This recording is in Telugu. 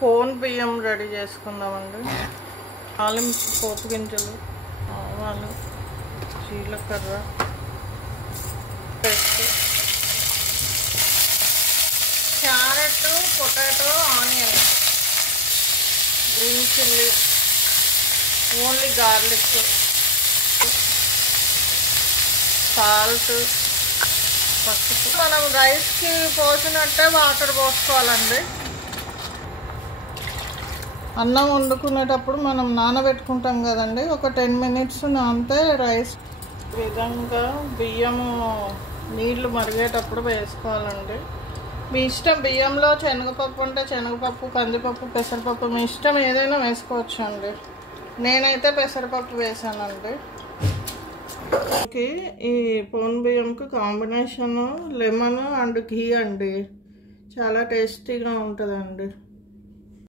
పోన్ బియ్యం రెడీ చేసుకుందామండి. తాలింపు పోపు గింజలు, ఆవాలు, జీలకర్ర, carrot, potato, onion, green chilli, only garlic, salt, పసుపు. మనం రైస్కి పోసినట్టే వాటర్ పోసుకోవాలండి. అన్నం వండుకునేటప్పుడు మనం నానబెట్టుకుంటాం కదండి, ఒక 10 minutes నానితే రైస్ ఈ విధంగా బియ్యము నీళ్లు మరిగేటప్పుడు వేసుకోవాలండి. మీ ఇష్టం, బియ్యంలో శనగపప్పు అంటే శనగపప్పు, కందిపప్పు, పెసరపప్పు మీ ఇష్టం ఏదైనా వేసుకోవచ్చు అండి. నేనైతే పెసరపప్పు వేసానండి. ఈ పోన్ బియ్యంకి కాంబినేషను లెమన్ అండ్ ఘీ అండి. చాలా టేస్టీగా ఉంటుందండి.